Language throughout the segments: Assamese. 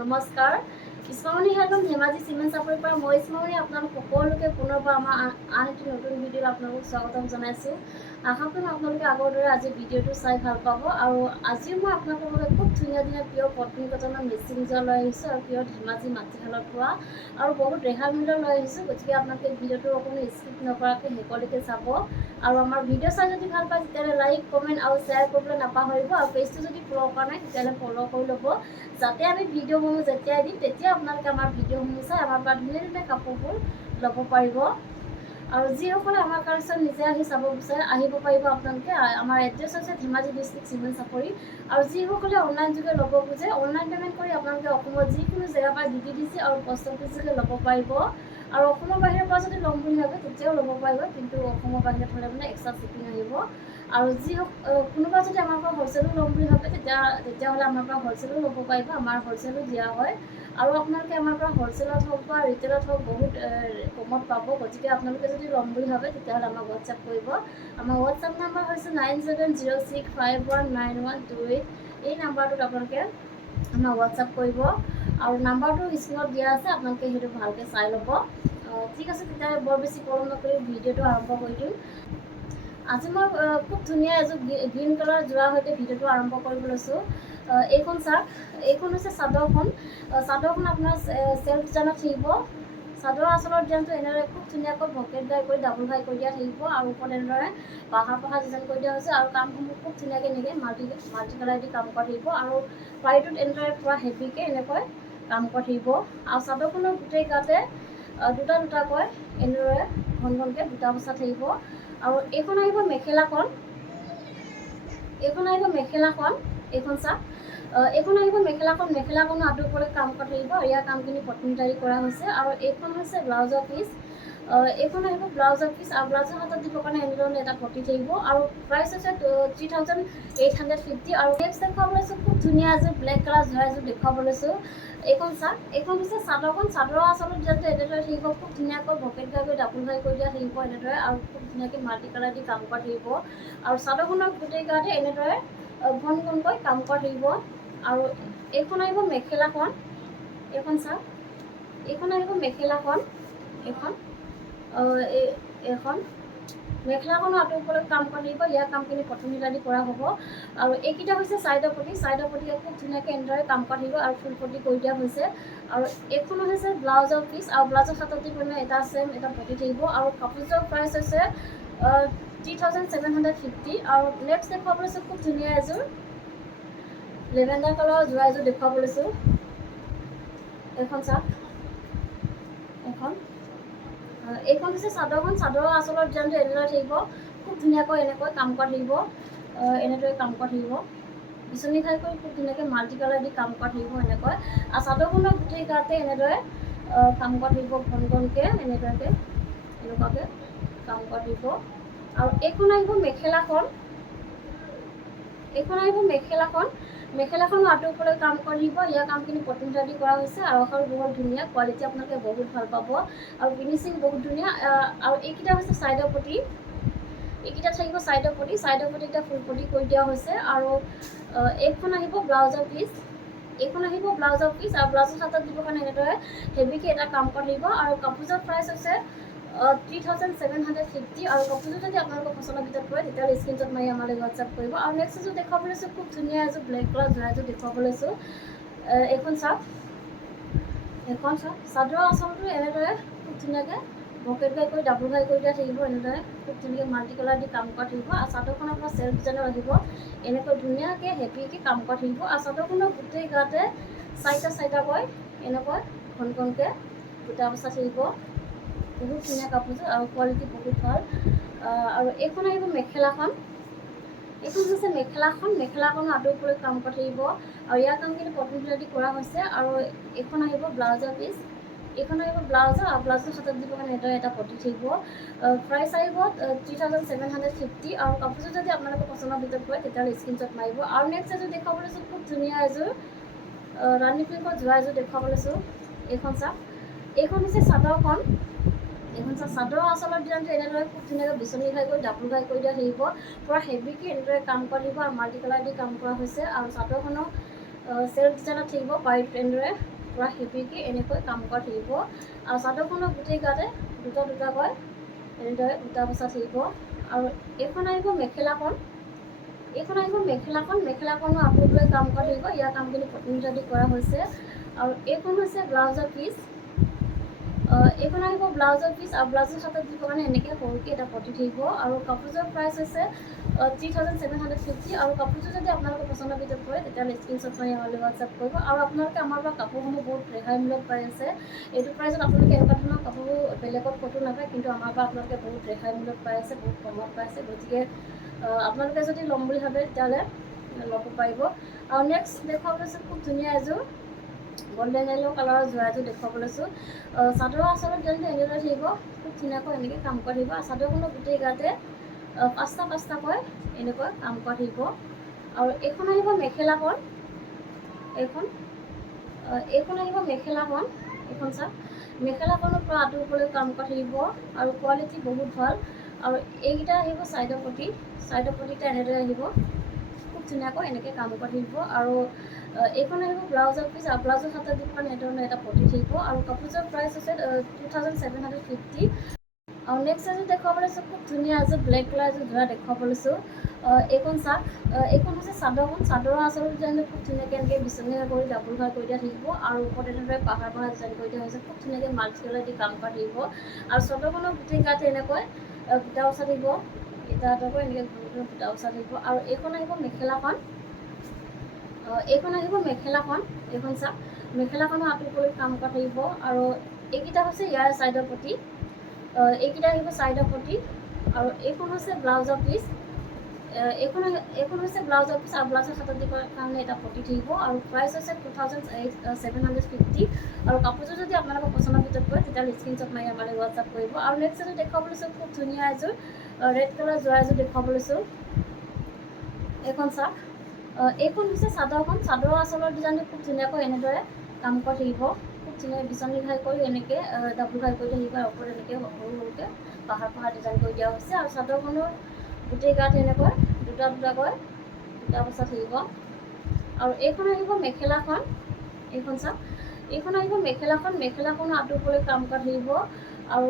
নমস্কাৰ স্মাৰ্ণী হেণ্ডলুম ধেমাজি চিমেণ্ট চাপৰিৰ পৰা মই স্মাৰ্ণী আপোনালোক সকলোকে পুনৰবাৰ আমাৰ আন এটি নতুন ভিডিঅ'ত আপোনালোকক স্বাগতম জনাইছোঁ। আশা কৰিম আপোনালোকে আগৰ দৰে আজি ভিডিঅ'টো চাই ভাল পাব। আৰু আজিও মই আপোনালোকৰ বাবে খুব ধুনীয়া ধুনীয়া পিয়ৰ কটন কটনৰ মেচিন যোৰা লৈ আহিছোঁ আৰু পিয়ৰ ধেমাজি মাটিশালত পোৱা আৰু বহুত ৰেহাই মূল্য লৈ আহিছোঁ। গতিকে আপোনালোকে ভিডিঅ'টো অকণো স্কিপ নকৰাকৈ শেষলৈকে চাব। আৰু আমাৰ ভিডিঅ' চাই যদি ভাল পায় তেতিয়াহ'লে লাইক কমেণ্ট আৰু শ্বেয়াৰ কৰিবলৈ নাপাহৰিব। আৰু পেজটো যদি ফ'ল' কৰা নাই তেতিয়াহ'লে ফ'ল' কৰি ল'ব, যাতে আমি ভিডিঅ'সমূহ যেতিয়াই দিম তেতিয়া আপোনালোকে আমাৰ ভিডিঅ'সমূহ চাই আমাৰ পৰা ধুনীয়া ধুনীয়া কাপোৰবোৰ ল'ব পাৰিব। আৰু যিসকলে আমাৰ কালেকশ্যন নিজে আহি চাব বিচাৰে আহিব পাৰিব আপোনালোকে। আমাৰ এড্ৰেছ হৈছে ধেমাজি ডিষ্ট্ৰিক্ট চিমেণ্ট চাপৰি। আৰু যিসকলে অনলাইন যোগে ল'ব খোজে অনলাইন পে'মেণ্ট কৰি আপোনালোকে অসমৰ যিকোনো জেগাৰ পৰা DTDC আৰু পোষ্ট অফিচ যোগে ল'ব পাৰিব। আৰু অসমৰ বাহিৰৰ পৰা যদি ল'ম বুলি ভাবে তেতিয়াও ল'ব পাৰিব, কিন্তু অসমৰ বাহিৰত হ'লে মানে এক্সট্ৰা শ্বিপিং আহিব। আৰু কোনোবা যদি আমাৰ পৰা হ'লচেলো ল'ম বুলি ভাবে তেতিয়াহ'লে আমাৰ পৰা হ'লচেলো ল'ব পাৰিব, আমাৰ হ'লচেলো দিয়া হয়। আৰু আপোনালোকে আমাৰ পৰা হ'লচেলত হওক বা ৰিটেইলত হওক বহুত কমত পাব। গতিকে আপোনালোকে যদি ল'ম বুলি ভাবে তেতিয়াহ'লে আমাক হোৱাটছআপ কৰিব। আমাৰ হোৱাটছআপ নাম্বাৰ হৈছে 9706519128। এই নাম্বাৰটোত আপোনালোকে আমাক হোৱাটছআপ কৰিব। আৰু নাম্বাৰটো স্ক্ৰীণত দিয়া আছে, আপোনালোকে সেইটো ভালকৈ চাই ল'ব। ঠিক আছে, তেতিয়াহ'লে বৰ বেছি পলম নকৰি ভিডিঅ'টো আৰম্ভ কৰি দিওঁ। আজি মই খুব ধুনীয়া এযোৰ গ্ৰীণ কালাৰ যোৰাৰ সৈতে ভিডিঅ'টো আৰম্ভ কৰিব লৈছোঁ। এইখন চাওক, এইখন হৈছে চাদৰখন। চাদৰখন আপোনাৰ চেল্ফ ডিজাইনত থাকিব। চাদৰ আঁচলৰ ডিজাইনটো এনেদৰে খুব ধুনীয়াকৈ ভকেট ঘাই কৰি ডাবুল ঘাই কৰি দিয়া থাকিব। আৰু ওপৰত এনেদৰে পাহাৰ ডিজাইন কৰি দিয়া হৈছে। আৰু কামসমূহ খুব ধুনীয়াকৈ এনেকৈ মাল্টি কালাৰ দি কাম কৰা থাকিব। আৰু পাৰিটোত এনেদৰে পূৰা হেভিকৈ এনেকৈ কাম কৰা থাকিব। আৰু চাদৰখনৰ গোটেই গাতে দুটা দুটাকৈ এনেদৰে ঘন ঘনকৈ দুটা বচা থাকিব। আৰু এইখন আহিব মেখেলাখন। এইখন চাওক, এইখন আহিব মেখেলাখন। মেখেলাখনো আঁতৰ ওপৰলৈ কাম কৰা থাকিব। ইয়াৰ কামখিনি পটমিটাৰী কৰা হৈছে। আৰু এইখন হৈছে ব্লাউজৰ পিচ। এইখন আহিব ব্লাউজৰ পিচ। আৰু ব্লাউজৰ হাতত দিবৰ কাৰণে এনেধৰণে এটা পটি থাকিব। আৰু প্ৰাইচ হৈছে 3850। আৰু নেক্সট দেখুৱাব লৈছোঁ খুব ধুনীয়া এযোৰ ব্লেক কালাৰ যোৰা এযোৰ দেখুৱাব লৈছোঁ। এইখন চাওক, এইখন হৈছে চাদৰখন। চাদৰৰ আঁচলৰ ডিজাইনটো এনেদৰে থাকিব, খুব ধুনীয়াকৈ ভকেট ঘাই কৰি ডাবুল ঘাই কৰি দিয়া থাকিব এনেদৰে। আৰু খুব ধুনীয়াকৈ মাল্টি কালাৰ দি কাম কৰা থাকিব। আৰু চাদৰখনৰ গোটেই গাতে এনেদৰে ঘন ঘনকৈ কাম কৰা থাকিব। আৰু এইখন আহিব মেখেলাখন। এইখন চাওক, এইখন আহিব মেখেলাখন। এইখন মেখেলাখনো আঁতৰ ওপৰলৈ কাম কৰা থাকিব। ইয়াৰ কামখিনি পটমিটাৰী কৰা হ'ব। আৰু এইকেইটা হৈছে চাইডৰ পটি। চাইডৰ পটিয়ে খুব ধুনীয়াকৈ এনেদৰে কাম কৰা থাকিব আৰু ফুল পটি কৰি দিয়া হৈছে। আৰু এইখনো হৈছে ব্লাউজৰ পিচ। আৰু ব্লাউজৰ হাতত দি এটা পটি থাকিব। আৰু কাপোৰযোৰৰ প্ৰাইচ হৈছে 3750। আৰু নেক্সট দেখুৱাব লৈছোঁ খুব ধুনীয়া এযোৰ লেভেণ্ডাৰ কালাৰৰ যোৰা এযোৰ দেখুৱাব লৈছোঁ। এইখন চাওক, এইখন হৈছে চাদৰখন। চাদৰৰ আঁচলৰ ডিজাইনটো এনেদৰে থাকিব, খুব ধুনীয়াকৈ এনেকৈ কাম কৰা থাকিব। এনেদৰে কাম কৰা থাকিব, বিচনী ঘাই কৰি খুব ধুনীয়াকৈ মাল্টি কালাৰ দি কাম কৰা থাকিব এনেকৈ। আৰু চাদৰখনৰ গোটেই গাতে এনেদৰে কাম কৰা থাকিব, ঘন ঘনকৈ এনেকুৱাকৈ কাম কৰা থাকিব। আৰু এইখন আহিব মেখেলাখন। মেখেলাখনো আঁতৰ ওপৰলৈ কাম কৰা থাকিব। ইয়াৰ কামখিনি পটমিটাৰী কৰা হৈছে। আৰু বহুত ধুনীয়া কোৱালিটি, আপোনালোকে বহুত ভাল পাব। আৰু ফিনিচিং বহুত ধুনীয়া। আৰু এইকেইটা হৈছে চাইডৰ পটি। এইকেইটা থাকিব চাইডৰ পটি। চাইডৰ পটিকেইটা ফুল পটি কৰি দিয়া হৈছে। আৰু এইখন আহিব ব্লাউজৰ পিচ। আৰু ব্লাউজৰ হাতত দিবৰ কাৰণে এনেদৰে হেভিকৈ এটা কাম কৰা থাকিব। আৰু কাপোৰযোৰ প্ৰাইচ হৈছে 3750। আৰু কাপোৰযোৰ যদি আপোনালোকৰ পচন্দৰ ভিতৰত পৰে তেতিয়াহ'লে স্ক্ৰীনশ্বট মাৰি আমালৈ হোৱাটছআপ কৰিব। আৰু নেক্সট এযোৰ দেখুৱাব লৈছোঁ খুব ধুনীয়া এযোৰ ব্লেক কালাৰ যোৰা এযোৰ দেখুৱাব লৈছোঁ। এইখন চাওক, চাদৰৰ আঁচলটো এনেদৰে খুব ধুনীয়াকৈ ভকেট ঘাই কৰি ডাবুল ঘাই কৰি দিয়া থাকিব। এনেদৰে খুব ধুনীয়াকৈ মাল্টি কালাৰ দি কাম কৰা থাকিব। আৰু চাদৰখন আপোনাৰ চেল্ফ ডিজাইনৰ আহিব, এনেকৈ ধুনীয়াকৈ হেভিকৈ কাম কৰা থাকিব। আৰু চাদৰখনৰ গোটেই গাতে চাৰিটাকৈ এনেকৈ ঘন ঘনকৈ বুটা বচা থাকিব। বহুত ধুনীয়া কাপোৰযোৰ আৰু কোৱালিটি বহুত ভাল। আৰু এইখন আহিব মেখেলাখন। এইখন হৈছে মেখেলাখনো আঁতৰ ওপৰলৈ কাম কৰা থাকিব। আৰু ইয়াৰ কামখিনি পটমিটাৰী কৰা হৈছে। আৰু এইখন আহিব ব্লাউজৰ পিচ। আৰু ব্লাউজৰ হাতত দিবৰ কাৰণে এটা পটি থাকিব। প্ৰাইচ আহিব 3750। আৰু কাপোৰযোৰ যদি আপোনালোকৰ পচন্দৰ ভিতৰত পৰে তেতিয়াহ'লে স্ক্ৰীনশ্বট মাৰিব। আৰু নেক্সট এযোৰ দেখুৱাব লৈছোঁ খুব ধুনীয়া এযোৰ ৰাণী পিংকৰ যোৰা এযোৰ দেখুৱাব লৈছোঁ। এইখন চাওক, এইখন হৈছে চাদৰখন। চাদৰৰ আঁচলৰ ডিজাইনটো এনেদৰে খুব ধুনীয়াকৈ বিচনী ঘাই কৰি ডাবুল ঘাই কৰি দিয়া থাকিব। পূৰা হেভিকৈ এনেদৰে কাম কৰা থাকিব। আৰু মাল্টি কালাৰ দি কাম কৰা হৈছে। আৰু চাদৰখনৰ চেল্ফ ডিজাইনত থাকিব পাইপ এনেদৰে পূৰা হেভিকৈ এনেকৈ কাম কৰা থাকিব। আৰু চাদৰখনৰ গোটেই গাতে দুটা দুটাকৈ এনেদৰে বুটা বচা থাকিব। আৰু এইখন আহিব মেখেলাখন, এইখন আহিব মেখেলাখন, মেখেলাখনো আঁতৰলৈ কাম কৰা থাকিব। ইয়াৰ কামখিনি পটমিটা দি কৰা হৈছে। আৰু এইখন হৈছে ব্লাউজৰ পিচ, এইখন আহিব ব্লাউজৰ পিচ। আৰু ব্লাউজৰ হাতত দিবৰ কাৰণে এনেকৈ সৰুকৈ এটা পটি থাকিব। আৰু কাপোৰযোৰ প্ৰাইচ হৈছে 3750। আৰু কাপোৰযোৰ যদি আপোনালোকৰ পচন্দৰ ভিতৰত পৰে তেতিয়াহ'লে স্ক্ৰীনশ্বট মাৰি আমালৈ হোৱাটছআপ কৰিব। আৰু আপোনালোকে আমাৰ পৰা কাপোৰসমূহ বহুত ৰেহাই মূল্যত পাই আছে। এইটো প্ৰাইচত আপোনালোকে এনেকুৱা ধৰণৰ কাপোৰবোৰ বেলেগত ক'তো নাপায়, কিন্তু আমাৰ পৰা আপোনালোকে বহুত ৰেহাই মূল্যত পাই আছে, বহুত কমত পাই আছে। গতিকে আপোনালোকে যদি ল'ম বুলি ভাবে তেতিয়াহ'লে ল'ব পাৰিব। আৰু নেক্সট দেখুৱাব লৈছোঁ খুব ধুনীয়া এযোৰ গল্ডেন য়েল্লো কালাৰৰ যোৰা এযোৰ দেখুৱাব লৈছোঁ। চাদৰৰ আচলত যেনেকৈ এনেদৰে থাকিব, খুব ধুনীয়াকৈ এনেকৈ কাম কৰা থাকিব। আৰু চাদৰখনৰ গোটেই গাতে পাঁচটা পাঁচটাকৈ এনেকৈ কাম কৰা থাকিব। আৰু এইখন আহিব মেখেলাখন, এইখন আহিব মেখেলাখন, এইখন চাওক মেখেলাখনৰ পৰা আঁতৰলৈ কাম কৰা থাকিব। আৰু কোৱালিটি বহুত ভাল। আৰু এইকেইটা আহিব ছাইডৰ পটি, ছাইডৰ পটিকেইটা এনেদৰে আহিব, খুব ধুনীয়াকৈ এনেকৈ কাম কৰা থাকিব। আৰু এইখন আহিব ব্লাউজৰ পিচ। আৰু ব্লাউজৰ হাতত দিব কাৰণে এনেধৰণৰ এটা পটি থাকিব। আৰু কাপোৰযোৰ প্ৰাইচ হৈছে 2750। আৰু নেক্সট এযোৰ দেখুৱাব লৈছোঁ খুব ধুনীয়া এযোৰ ব্লেক কালাৰ এযোৰ যোৰা দেখুৱাব লৈছোঁ। এইখন চাওক, এইখন হৈছে চাদৰখন। চাদৰৰ আচলতে যেনে খুব ধুনীয়াকৈ এনেকৈ বিচনীয়া কৰি ডাবুল ঘাৰ কৰি দিয়া থাকিব। আৰু ওপৰত এনেদৰে পাহাৰ পাহাৰ ডিজাইন কৰি দিয়া হৈছে, খুব ধুনীয়াকৈ মাল্টি কালাৰ দি কাম কৰা থাকিব। আৰু চাদৰখনৰ গোটেই গাতে এনেকৈ বুটা বচা থাকিব, এটা এটাকৈ এনেকৈ ঘূৰি বুটা বচা থাকিব। আৰু এইখন আহিব মেখেলাখন, এইখন আহিব মেখেলাখন, এইখন চাওক মেখেলাখনো আঁতৰলৈ কাম কৰা থাকিব। আৰু এইকেইটা হৈছে ইয়াৰ ছাইডৰ পটি, এইকেইটা আহিব ছাইডৰ পটি। আৰু এইখন হৈছে ব্লাউজৰ পিচ, এইখন হৈছে ব্লাউজৰ পিচ। আৰু ব্লাউজৰ হাতত দিবৰ কাৰণে এটা পটি থাকিব। আৰু প্ৰাইচ হৈছে 2750। আৰু কাপোৰযোৰ যদি আপোনালোকৰ পচন্দৰ ভিতৰত পৰে তেতিয়াহ'লে স্ক্ৰীনশ্বট মাৰি আমালৈ হোৱাটছআপ কৰিব। আৰু নেক্সট এযোৰ দেখুৱাব লৈছোঁ খুব ধুনীয়া এযোৰ ৰেড কালাৰ যোৰা এযোৰ দেখুৱাব লৈছোঁ। এইখন চাওক, এইখন হৈছে চাদৰখন। চাদৰৰ আচলৰ ডিজাইনটো খুব ধুনীয়াকৈ এনেদৰে কাম কৰা থাকিব, খুব ধুনীয়া বিচনী ঘাই কৰি এনেকৈ ডাবুল ঘাই কৰি থাকিব। ওপৰত এনেকৈ সৰু সৰুকৈ পাহাৰ পাহাৰ ডিজাইন কৰি দিয়া হৈছে। আৰু চাদৰখনৰ গোটেই গাত এনেকৈ দুটা দুটাকৈ বুটা বচা থাকিব। আৰু এইখন আহিব মেখেলাখন, এইখন চাওক এইখন আহিব মেখেলাখন, মেখেলাখনো আঁতৰলৈ কাম কৰা থাকিব। আৰু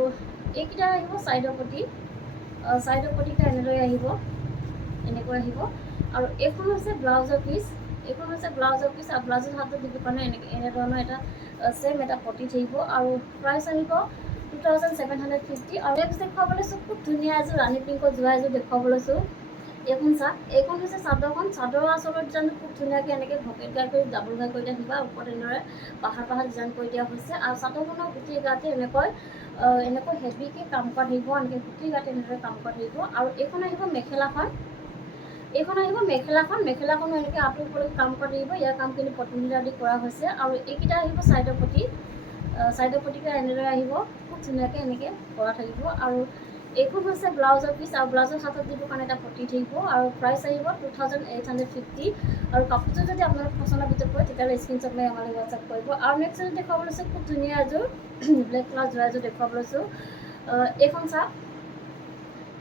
এইকেইটা আহিব ছাইডৰ পটি, ছাইডৰ পটিকেইটা এনেদৰে আহিব, এনেকৈ আহিব। আৰু এইখন হৈছে ব্লাউজৰ পিচ, এইখন হৈছে ব্লাউজৰ পিচ। আৰু ব্লাউজৰ হাতত দিবৰ কাৰণে এনেধৰণৰ এটা ছেম এটা পটি থাকিব। আৰু প্ৰাইচ আহিব 2750। আৰু নেক্সট দেখুৱাব লৈছোঁ খুব ধুনীয়া এযোৰ ৰাণী পিংকৰ যোৰা এযোৰ দেখুৱাব লৈছোঁ। এইখন চাওক, এইখন হৈছে চাদৰখন। চাদৰৰ আচলত ডিজাইনটো খুব ধুনীয়াকৈ এনেকৈ ভকেট গাই কৰি ডাবুল ঘাই কৰি দিয়া থাকিব। ওপৰত এনেদৰে পাহাৰ পাহাৰ ডিজাইন কৰি দিয়া হৈছে। আৰু চাদৰখনৰ গোটেই গাতে এনেকৈ হেভিকৈ কাম কৰা থাকিব, এনেকৈ গোটেই গাতে এনেদৰে কাম কৰা থাকিব। আৰু এইখন আহিব মেখেলাখন, এইখন আহিব মেখেলাখন, মেখেলাখনো এনেকৈ আঁতৰলৈ কাম কৰা থাকিব। ইয়াৰ কামখিনি পটমিটা দি কৰা হৈছে। আৰু এইকেইটা আহিব ছাইডৰ পটি, ছাইডৰ পটিকেইটা এনেদৰে আহিব, খুব ধুনীয়াকৈ এনেকৈ কৰা থাকিব। আৰু এইখন হৈছে ব্লাউজৰ পিচ। আৰু ব্লাউজৰ হাতত দিবৰ কাৰণে এটা পটি থাকিব। আৰু প্ৰাইচ আহিব 2850। আৰু কাপোৰযোৰ যদি আপোনালোকৰ পচন্দৰ ভিতৰত পৰে তেতিয়াহ'লে স্ক্ৰীনশ্বট মাৰি আমালৈ হোৱাটছআপ কৰিব। আৰু নেক্সট এযোৰ দেখুৱাব লৈছোঁ খুব ধুনীয়া এযোৰ ব্লেক কালাৰ যোৰা এযোৰ দেখুৱাব লৈছোঁ। এইখন চাওক,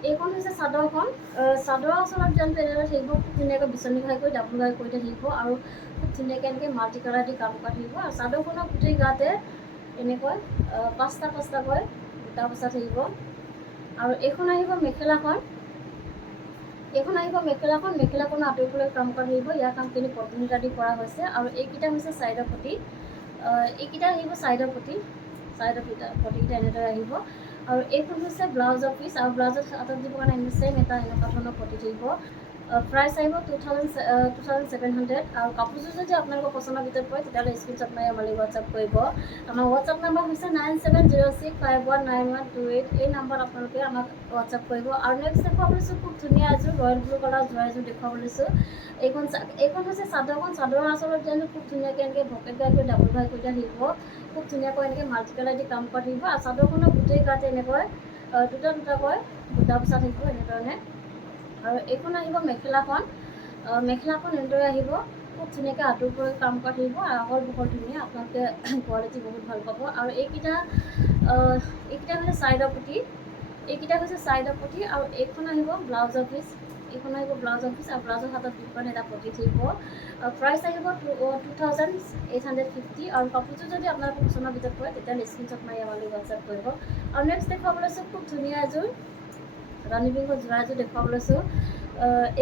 এইখন হৈছে চাদৰখন। চাদৰৰ আচলত ডিজাইনটো এনেদৰে থাকিব, খুব ধুনীয়াকৈ বিচনী ঘাই কৰি ডাবুল ঘাই কৰি দিয়া থাকিব। আৰু খুব ধুনীয়াকৈ এনেকৈ মাল্টি কালাৰ দি কাম কৰা থাকিব। আৰু চাদৰখনৰ গোটেই গাতে এনেকৈ পাঁচটা পাঁচটাকৈ বুটা বচা থাকিব। আৰু এইখন আহিব মেখেলাখন, এইখন আহিব মেখেলাখন, মেখেলাখনো আঁতৰলৈ কাম কৰা থাকিব। ইয়াৰ কামখিনি পটমিটা দি কৰা হৈছে। আৰু এইকেইটা হৈছে ছাইডৰ পটি, এইকেইটা আহিব ছাইডৰ পটি, ছাইডৰ পটিকেইটা এনেদৰে আহিব। আৰু এইখন হৈছে ব্লাউজৰ পিচ। আৰু ব্লাউজৰ হাতত দিবৰ কাৰণে ছেম এটা এনেকুৱা ধৰণৰ পটি থাকিব। প্ৰাইচ আহিব 2750। আৰু কাপোৰযোৰ যদি আপোনালোকৰ পচন্দৰ ভিতৰত পৰে তেতিয়াহ'লে স্ক্ৰীনশ্বট মাৰি আমালৈ হোৱাটছআপ কৰিব। আমাৰ হোৱাটছআপ নাম্বাৰ হৈছে 9706519128। এই নাম্বাৰত আপোনালোকে আমাক হোৱাটছআপ কৰিব। আৰু নেক্সট দেখুৱাব লৈছোঁ খুব ধুনীয়া এযোৰ ৰয়েল ব্লু কালাৰ যোৰা এযোৰ দেখুৱাব লৈছোঁ। এইখন হৈছে চাদৰখন। চাদৰৰ আচলত ডিজাইনটো খুব ধুনীয়াকৈ এনেকৈ ভকেট ঘাই কৰি ডাবুল ঘাই কৰি দিয়া থাকিব, খুব ধুনীয়াকৈ এনেকৈ মাল্টি কালাৰ দি কাম কৰা থাকিব। আৰু চাদৰখনৰ গোটেই গাতে এনেকৈ দুটা দুটাকৈ বুটা বচা থাকিব এনেধৰণে। আৰু এইখন আহিব মেখেলাখন, মেখেলাখন এনেদৰে আহিব, খুব ধুনীয়াকৈ আঁতৰলৈ কাম কৰা থাকিব। আৰু আহল বহল ধুনীয়া, আপোনালোকে কোৱালিটি বহুত ভাল পাব। আৰু এইকেইটা হৈছে ছাইডৰ পটি, এইকেইটা হৈছে ছাইডৰ পটি। আৰু এইখন আহিব ব্লাউজৰ পিচ, এইখন আহিব ব্লাউজৰ পিচ আৰু ব্লাউজৰ হাতত দুখন এটা পটি থাকিব। প্ৰাইচ আহিব 2850 আৰু কাপোৰটো যদি আপোনালোকৰ পচন্দৰ ভিতৰত পৰে তেতিয়াহ'লে স্ক্ৰীনশ্বট মাৰি আমালৈ হোৱাটছআপ কৰিব। আৰু নেক্সট দেখুৱাব লৈছোঁ খুব ধুনীয়া এযোৰ ৰাণী পিংকৰ যোৰা এযোৰ দেখুৱাব লৈছোঁ।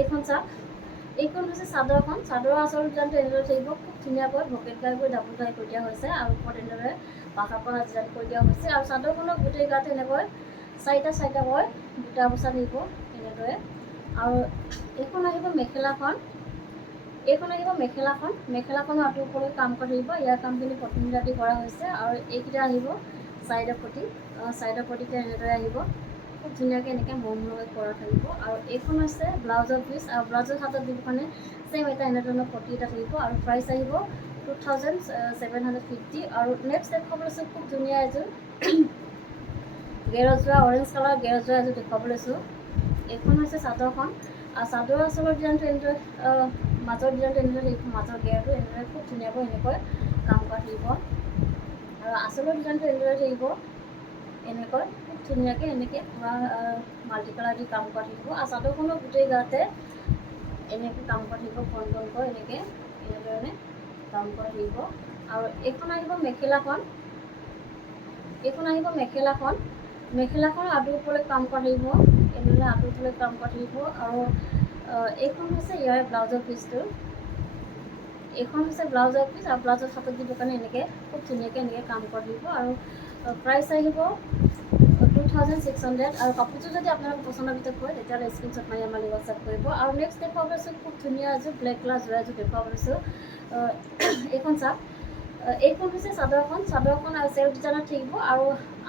এইখন চাওক, এইখন হৈছে চাদৰখন। চাদৰৰ আচল ডিজাইনটো এনেদৰে থাকিব, খুব ধুনীয়াকৈ ভকেট গাই কৰি ডাবুল গাই কৰি দিয়া হৈছে আৰু ওপৰত এনেদৰে পাহাৰ পাহাৰ ডিজাইন কৰি দিয়া হৈছে। আৰু চাদৰখনৰ গোটেই গাত এনেকৈ চাৰিটাকৈ বুটা বচা থাকিব এনেদৰে। আৰু এইখন আহিব মেখেলাখন। এইখন আহিব মেখেলাখন। মেখেলাখনো আঁতৰ ওপৰলৈ কাম কৰা থাকিব। ইয়াৰ কামখিনি পটন ৰাতি কৰা হৈছে। আৰু এইকেইটা আহিব চাইডৰ পটি। চাইডৰ পটিতে এনেদৰে আহিব, খুব ধুনীয়াকৈ এনেকৈ মৰমলৈ কৰা থাকিব। আৰু এইখন হৈছে ব্লাউজৰ পিচ আৰু ব্লাউজৰ হাতত দুখনে ছেম এটা এনেধৰণৰ পটি এটা থাকিব। আৰু প্ৰাইচ আহিব 2750। আৰু নেক্সট দেখুৱাব লৈছোঁ খুব ধুনীয়া এযোৰ গেৰজ যোৰা, অৰেঞ্জ কালাৰ গেৰজ যোৰা এযোৰ দেখুৱাব লৈছোঁ। এইখন হৈছে চাদৰখন। আৰু চাদৰ আচলৰ ডিজাইনটো এনেদৰে মাজৰ ডিজাইনটো এনেদৰে থাকিব, মাজৰ গেৰটো এনেদৰে খুব ধুনীয়াকৈ এনেকৈ কাম কৰা থাকিব। আৰু আচলৰ ডিজাইনটো এনেদৰে থাকিব, এনেকৈ খুব ধুনীয়াকৈ এনেকৈ পূৰা মাল্টি কালাৰ দি কাম কৰা থাকিব। আৰু চাদৰখনৰ গোটেই গাতে এনেকৈ কাম কৰা থাকিব, কণকৈ এনেধৰণে কাম কৰা থাকিব। আৰু এইখন আহিব মেখেলাখন। এইখন আহিব মেখেলাখন। মেখেলাখন আঁতৰ ওপৰলৈ কাম কৰা থাকিব, এনেদৰে আঁতৰ ওপৰলৈ কাম কৰা থাকিব। আৰু এইখন হৈছে ইয়াৰ ব্লাউজৰ পিচটো। এইখন হৈছে ব্লাউজৰ পিচ আৰু ব্লাউজৰ হাতত দিবৰ কাৰণে এনেকৈ খুব ধুনীয়াকৈ এনেকৈ কাম কৰা থাকিব। আৰু প্ৰাইচ আহিব 2600। আৰু কাপোৰযোৰ যদি আপোনালোকৰ পচন্দৰ ভিতৰত পৰে তেতিয়াহ'লে স্ক্ৰীনশ্বট মাৰি আমালৈ হোৱাটছআপ কৰিব। আৰু নেক্সট দেখুৱাব লৈছোঁ খুব ধুনীয়া এযোৰ ব্লেক কালাৰ যোৰা এযোৰ দেখুৱাব লৈছোঁ। এইখন চাওক, এইখন হৈছে চাদৰখন। চাদৰখন আৰু চেল্ফ ডিজাইনত থাকিব। আৰু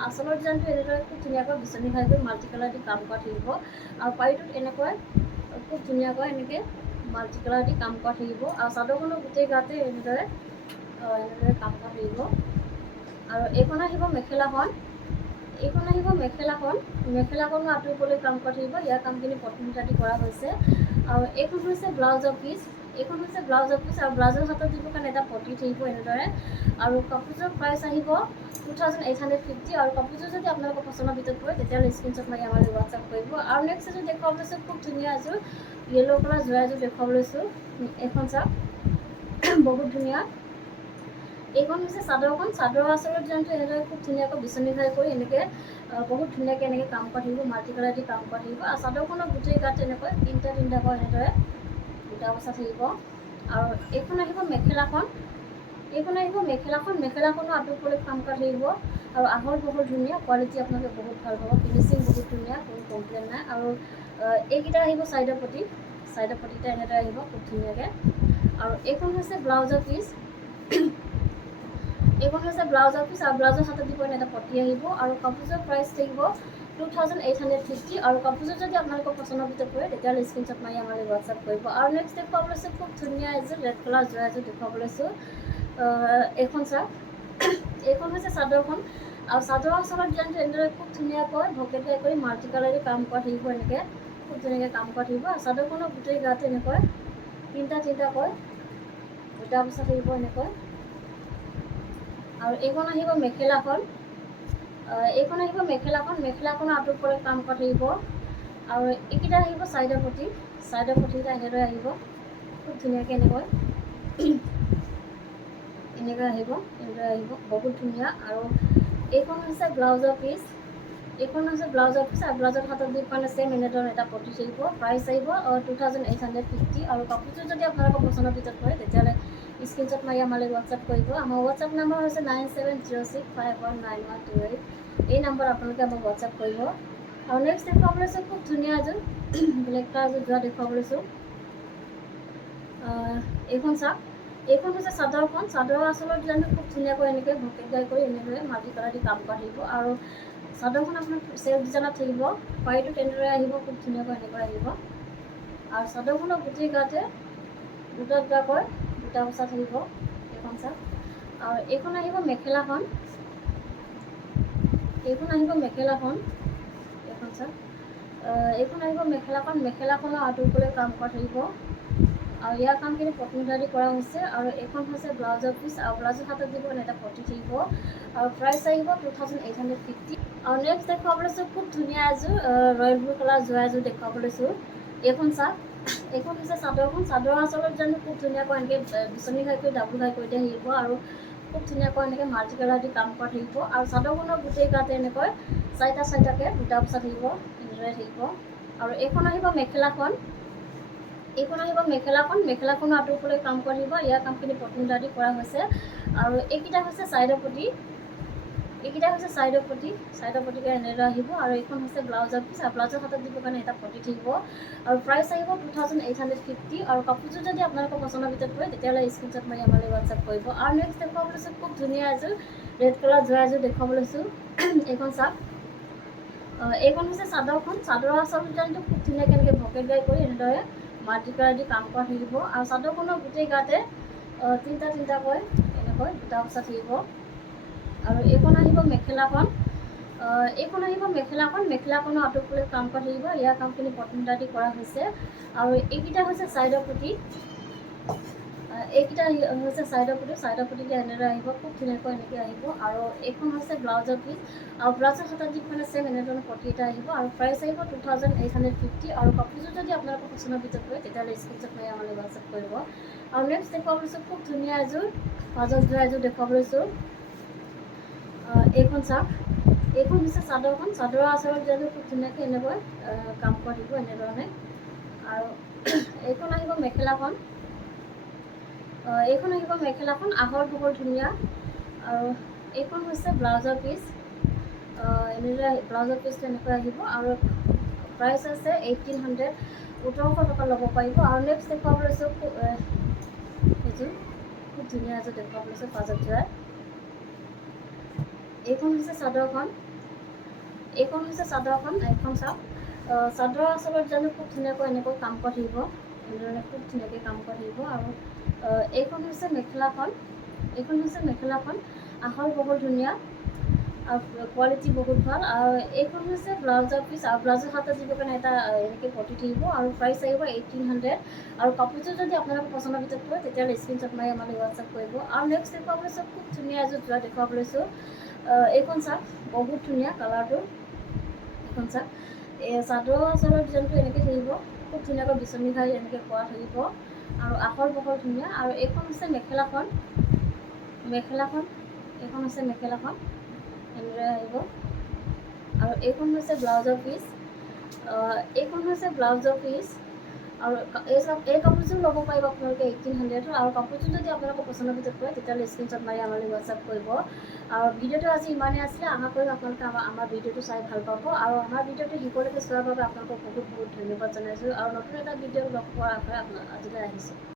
আচলৰ ডিজাইনটো এনেদৰে খুব ধুনীয়াকৈ বিচনী খাই কৰি মাল্টি কালাৰ দি কাম কৰা থাকিব। আৰু পাৰিটোত এনেকৈ খুব ধুনীয়াকৈ এনেকৈ মাল্টি কালাৰ দি কাম কৰা থাকিব। আৰু চাদৰখনৰ গোটেই গাতে এনেদৰে কাম কৰা থাকিব। আৰু এইখন আহিব মেখেলাখন। এইখন আহিব মেখেলাখন। মেখেলাখনো আঁতৰ ওপৰলৈ কাম কৰা থাকিব। ইয়াৰ কামখিনি পটন দি কৰা হৈছে। আৰু এইখন হৈছে ব্লাউজৰ পিচ। এইখন হৈছে ব্লাউজৰ পিচ আৰু ব্লাউজৰ হাতত দিবৰ কাৰণে এটা পটি থাকিব এনেদৰে। আৰু কাপোৰযোৰ প্ৰাইচ আহিব 2850। আৰু কাপোৰযোৰ যদি আপোনালোকৰ পচন্দৰ ভিতৰত পৰে তেতিয়াহ'লে স্ক্ৰীনশ্বট মাৰি আমালৈ হোৱাটছআপ কৰিব। আৰু নেক্সট এযোৰ দেখুৱাব লৈছোঁ খুব ধুনীয়া এযোৰ য়েল্ল' কালাৰ যোৰা এযোৰ দেখুৱাব লৈছোঁ। এইখন চাওক, বহুত ধুনীয়া। এইখন হৈছে চাদৰখন। চাদৰৰ আচলৰ ডিজাইনটো এনেদৰে খুব ধুনীয়াকৈ বিচনী ঘাই কৰি এনেকৈ বহুত ধুনীয়াকৈ এনেকৈ কাম কৰা থাকিব, মাল্টি কালাৰ দি কাম কৰা থাকিব। আৰু চাদৰখনৰ গোটেই গাত এনেকৈ তিনিটাকৈ এনেদৰে বুটা বচা থাকিব। আৰু এইখন আহিব মেখেলাখন। এইখন আহিব মেখেলাখন। মেখেলাখনো আঁতৰ ওপৰলৈ কাম কৰা থাকিব। আৰু আহল বহল ধুনীয়া, কোৱালিটি আপোনালোকে বহুত ভাল পাব, ফিনিচিং বহুত ধুনীয়া, কোনো কমপ্লেইন নাই। আৰু এইকেইটা আহিব চাইডৰ পটি। চাইডৰ পটিটা এনেদৰে আহিব খুব ধুনীয়াকৈ। আৰু এইখন হৈছে ব্লাউজৰ পিচ। এইখন হৈছে ব্লাউজৰ পিচ আৰু ব্লাউজৰ হাতত দিব এটা পটি আহিব। আৰু কাপোৰযোৰ প্ৰাইচ থাকিব 2850। আৰু কাপোৰযোৰ যদি আপোনালোকৰ পচন্দৰ ভিতৰত পৰে তেতিয়াহ'লে স্ক্ৰীনশ্বট মাৰি আমালৈ হোৱাটছআপ কৰিব। আৰু নেক্সট দেখুৱাব লৈছোঁ খুব ধুনীয়া এযোৰ ৰেড কালাৰ যোৰা এযোৰ দেখুৱাব লৈছোঁ। এইখন চাওক, এইখন হৈছে চাদৰখন। আৰু চাদৰৰ আচলৰ ডিজাইনটো এনেদৰে খুব ধুনীয়াকৈ ভকেট গাই কৰি মাল্টি কালাৰ দি কাম কৰা থাকিব, এনেকৈ খুব ধুনীয়াকৈ কাম কৰা থাকিব। আৰু চাদৰখনৰ গোটেই গাতে এনেকৈ তিনিটাকৈ বুটা বচা থাকিব এনেকৈ। আৰু এইখন আহিব মেখেলাখন। এইখন আহিব মেখেলাখন। মেখেলাখনৰ আঁতৰ ওপৰলৈ কাম কৰা থাকিব। আৰু এইকেইটা আহিব চাইডৰ পটি। চাইডৰ পটিকেইটা এনেদৰে আহিব খুব ধুনীয়াকৈ এনেকৈ আহিব, এনেদৰে আহিব, বহুত ধুনীয়া। আৰু এইখন হৈছে ব্লাউজৰ পিচ। এইখন হৈছে ব্লাউজৰ পিচ আৰু ব্লাউজৰ হাতত দি মানে ছেম এনেধৰণৰ এটা পটি থাকিব। প্ৰাইচ আহিব 2850। আৰু কাপোৰযোৰ যদি আপোনালোকৰ পচন্দৰ ভিতৰত পৰে তেতিয়াহ'লে স্ক্ৰীনশ্বট মাৰি আমালৈ হোৱাটছআপ কৰিব। আমাৰ হোৱাটছআপ নম্বৰ হৈছে 9706519128। এই নম্বৰত আপোনালোকে আমাক হোৱাটছআপ কৰিব। আৰু নেক্সট দেখুৱাব লৈছোঁ খুব ধুনীয়া এযোৰ ব্লেক কালাৰ এযোৰ যোৰা দেখুৱাব লৈছোঁ। এইখন চাওক, এইখন হৈছে চাদৰখন। চাদৰৰ আচলৰ ডিজাইনটো খুব ধুনীয়াকৈ এনেকৈ ভকেট গাই কৰি এনেদৰে মাল্টি কালাৰ দি কাম কৰা থাকিব। আৰু চাদৰখন আপোনাৰ চেল্ফ ডিজাইনত থাকিব। পাৰিটো তেনেদৰে আহিব, খুব ধুনীয়াকৈ এনেকৈ আহিব। আৰু চাদৰখনৰ গোটেই গাতে দুটাকৈ বুটা বচা থাকিব। এইখন চাওক। আৰু এইখন আহিব মেখেলাখন। এইখন আহিব মেখেলাখন। এইখন চাওক, এইখন আহিব মেখেলাখন। মেখেলাখনৰ আঁতৰ ওপৰলৈ কাম কৰা থাকিব। আৰু ইয়াৰ কামখিনি পটন দি কৰা হৈছে। আৰু এইখন হৈছে ব্লাউজৰ পিচ আৰু ব্লাউজৰ হাতত দিব এটা পটি থাকিব। আৰু প্ৰাইচ আহিব 2850। আৰু নেক্সট দেখুৱাব লৈছোঁ খুব ধুনীয়া এযোৰ ৰয়েল ব্লু কালাৰ যোৰা এযোৰ দেখুৱাব লৈছোঁ। এইখন চাওক, এইখন হৈছে চাদৰখন। চাদৰ আঁচলত জানো খুব ধুনীয়াকৈ এনেকৈ বিচনী ঘাই কৰি ডাবুল ঘাই কৰি দিয়া থাকিব আৰু খুব ধুনীয়াকৈ এনেকৈ মাল্টি কালাৰ দি কাম কৰা থাকিব। আৰু চাদৰখনৰ গোটেই গাতে এনেকৈ চাৰিটাকৈ বুটা বচা থাকিব, এনেদৰে থাকিব। আৰু এইখন আহিব মেখেলাখন। এইখন আহিব মেখেলাখন। মেখেলাখনো আঁতৰফালে কাম কৰা থাকিব। ইয়াৰ কামখিনি পটন দি কৰা হৈছে। আৰু এইকেইটা হৈছে ছাইডৰ পটি। এইকেইটা হৈছে ছাইডৰ পটি। ছাইডৰ পটিকে এনেদৰে আহিব। আৰু এইখন হৈছে ব্লাউজৰ পিচ। আৰু ব্লাউজৰ হাতত দিবৰ কাৰণে এটা পটি থাকিব। আৰু প্ৰাইচ আহিব 2850। আৰু কাপোৰযোৰ যদি আপোনালোকৰ পচন্দৰ ভিতৰত পৰে তেতিয়াহ'লে স্ক্ৰীনশ্বট মাৰি আমালৈ হোৱাটছআপ কৰিব। আৰু নেক্সট দেখুৱাব লৈছোঁ খুব ধুনীয়া এযোৰ ৰেড কালাৰ যোৰা এযোৰ দেখুৱাব লৈছোঁ। এইখন চাওক, এইখন হৈছে চাদৰখন। চাদৰৰ আঁচল ডিজাইনটো খুব ধুনীয়াকৈ এনেকৈ ভকেট গাই কৰি এনেদৰে মাল্টি কালাৰ দি কাম কৰা থাকিব। আৰু চাদৰখনৰ গোটেই গাতে তিনিটাকৈ এনেকৈ বুটা বচা থাকিব। আৰু এইখন আহিব মেখেলাখন। এইখন আহিব মেখেলাখন। মেখেলাখনৰ আঁতৰফালে কাম কৰা থাকিব। ইয়াৰ কামখিনি পটন দি কৰা হৈছে। আৰু এইকেইটা হৈছে ছাইডৰ পটি। এইকেইটা হৈছে ছাইডৰ পটি। ছাইডৰ পটিকে এনেদৰে আহিব, খুব ধুনীয়াকৈ এনেকৈ আহিব। আৰু এইখন হৈছে ব্লাউজৰ পিচ। আৰু ব্লাউজৰ হাতত যিখনে চেম এনেধৰণৰ পটি এটা আহিব। আৰু প্ৰাইচ আহিব 2850। আৰু কাপোৰযোৰ যদি আপোনালোকৰ পচন্দৰ ভিতৰত পৰে তেতিয়াহ'লে স্ক্ৰীনশ্বট মাৰি আমালৈ হোৱাটছআপ কৰিব। আৰু নেক্সট দেখুৱাব লৈছোঁ খুব ধুনীয়া এযোৰ মাজত যোৰা এযোৰ দেখুৱাব লৈছোঁ। এইখন চাওক, এইখন হৈছে চাদৰখন। চাদৰৰ আঁচলত যোৱাটো খুব ধুনীয়াকৈ এনেকৈ কাম কৰা থাকিব এনেধৰণে। আৰু এইখন আহিব মেখেলাখন। এইখন আহিব মেখেলাখন। আহল বহল ধুনীয়া। আৰু এইখন হৈছে ব্লাউজৰ পিচ। এনেদৰে ব্লাউজৰ পিচটো এনেকৈ আহিব। আৰু প্ৰাইচ আছে 1800, 1800 টকা ল'ব পাৰিব। আৰু নেক্সট দেখুৱাব লৈছোঁ এযোৰ খুব ধুনীয়া এযোৰ দেখুৱাব লৈছোঁ পাজত যোৰা। এইখন হৈছে চাদৰখন। এইখন হৈছে চাদৰখন। এইখন চাওক, চাদৰ আঁচলত জানো খুব ধুনীয়াকৈ এনেকৈ কাম কৰা থাকিব, এনেধৰণে খুব ধুনীয়াকৈ কাম কৰা থাকিব। আৰু এইখন হৈছে মেখেলাখন। এইখন হৈছে মেখেলাখন। আহল বহল ধুনীয়া আৰু কোৱালিটি বহুত ভাল। আৰু এইখন হৈছে ব্লাউজৰ পিচ। আৰু ব্লাউজৰ হাতত দিবৰ কাৰণে এটা এনেকৈ পটি থাকিব। আৰু প্ৰাইচ আহিব 1800। আৰু কাপোৰযোৰ যদি আপোনালোকৰ পচন্দৰ ভিতৰত পৰে তেতিয়াহ'লে স্ক্ৰীনশ্বট মাৰি আমালৈ হোৱাটছআপ কৰিব। আৰু নেক্সট দেখুৱাব লৈছোঁ খুব ধুনীয়া এযোৰ যোৰা দেখুৱাব লৈছোঁ। এইখন চাওক, বহুত ধুনীয়া কালাৰটো। এইখন চাওক, এই চাদৰ আঁচলৰ ডিজাইনটো এনেকৈ থাকিব, খুব ধুনীয়াকৈ বিচনী ঘাই এনেকৈ কৰা থাকিব। আৰু আহল বহল ধুনীয়া। আৰু এইখন হৈছে মেখেলাখন। মেখেলাখন। এইখন হৈছে মেখেলাখন। এনেদৰে আহিব। আৰু এইখন হৈছে ব্লাউজৰ পিচ। এইখন হৈছে ব্লাউজৰ পিচ। আৰু এই কাপোৰযোৰ ল'ব পাৰিব আপোনালোকে 1800। আৰু কাপোৰযোৰ যদি আপোনালোকৰ পচন্দৰ ভিতৰত পৰে তেতিয়াহ'লে স্ক্ৰীনশ্বট মাৰি আমালৈ হোৱাটছআপ কৰিব। আৰু ভিডিঅ'টো আজি ইমানেই আছিলে। আশা কৰিম আপোনালোকে আমাৰ ভিডিঅ'টো চাই ভাল পাব। আৰু আমাৰ ভিডিঅ'টো শেষলৈকে চোৱাৰ বাবে আপোনালোকক বহুত বহুত ধন্যবাদ জনাইছোঁ। আৰু নতুন এটা ভিডিঅ' লগ পোৱাৰ আশাৰে আজিলৈ আহিছোঁ।